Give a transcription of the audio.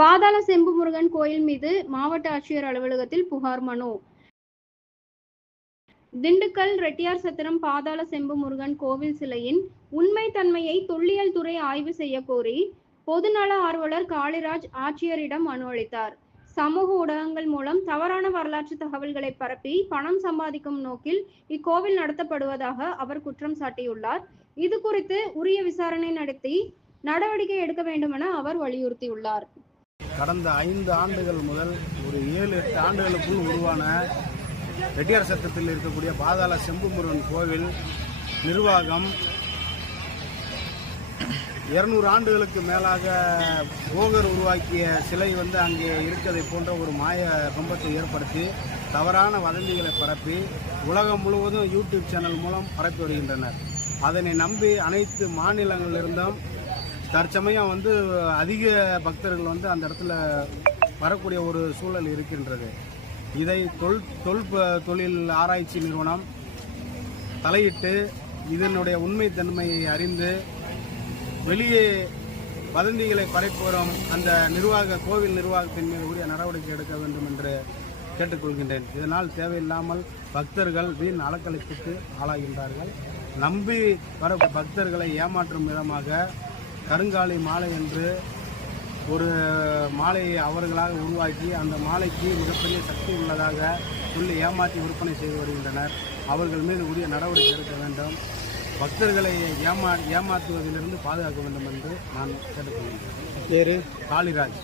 பாதாள செம்பு முருகன் கோயில் மீது மாவட்ட ஆட்சியர் அலுவலகத்தில் புகார் மனு. திண்டுக்கல் ரெட்டியார் சத்திரம் பாதாள செம்பு முருகன் கோவில் சிலையின் உண்மை தன்மையை தொல்லியல் துறை ஆய்வு செய்ய கோரி பொதுநல ஆர்வலர் காளிராஜ் ஆட்சியரிடம் மனு அளித்தார். சமூக ஊடகங்கள் மூலம் தவறான வரலாற்று தகவல்களை பரப்பி பணம் சம்பாதிக்கும் நோக்கில் இக்கோவில் நடத்தப்படுவதாக அவர் குற்றம் சாட்டியுள்ளார். இது குறித்து உரிய விசாரணை நடத்தி நடவடிக்கை எடுக்க வேண்டும் என அவர் வலியுறுத்தியுள்ளார். கடந்த 5 ஆண்டுகள் முதல் ஒரு 7-8 ஆண்டுகளுக்குள் உருவான ரெட்டியார் சத்திரத்தில் இருக்கக்கூடிய பாதாள செம்பு முருகன் கோவில் நிர்வாகம் 200 ஆண்டுகளுக்கு மேலாக போகர் உருவாக்கிய சிலை அங்கே இருக்கிறதை போன்ற ஒரு மாய பிம்பத்தை ஏற்படுத்தி தவறான வதந்திகளை பரப்பி உலகம் முழுவதும் யூடியூப் சேனல் மூலம் பரப்பி வருகின்றனர். அதனை நம்பி அனைத்து மாநிலங்களிலிருந்தும் தற்சமயம் அதிக பக்தர்கள் அந்த இடத்துல வரக்கூடிய ஒரு சூழல் இருக்கின்றது. இதை தொழில் ஆராய்ச்சி நிறுவனம் தலையிட்டு இதனுடைய உண்மை தன்மையை அறிந்து வெளியே வதந்திகளை பரப்பி வரும் அந்த கோவில் நிர்வாகத்தின் மீது உரிய நடவடிக்கை எடுக்க வேண்டும் என்று கேட்டுக்கொள்கின்றேன். இதனால் தேவையில்லாமல் பக்தர்கள் வீண் அலக்கழிப்புக்கு ஆளாகின்றார்கள். நம்பி வர பக்தர்களை ஏமாற்றும் விதமாக கருங்காலி மாலை என்று ஒரு மாலையை அவர்களாக உருவாக்கி அந்த மாலைக்கு மிகப்பெரிய சக்தி உள்ளதாக சொல்லி ஏமாற்றி விற்பனை செய்து வருகின்றனர். அவர்கள் மீது உரிய நடவடிக்கை எடுக்க வேண்டும். பக்தர்களை ஏமாற்றுவதிலிருந்து பாதுகாக்க வேண்டும் என்று நான் கேட்டுக்கொள்கிறேன். காளிராஜ்.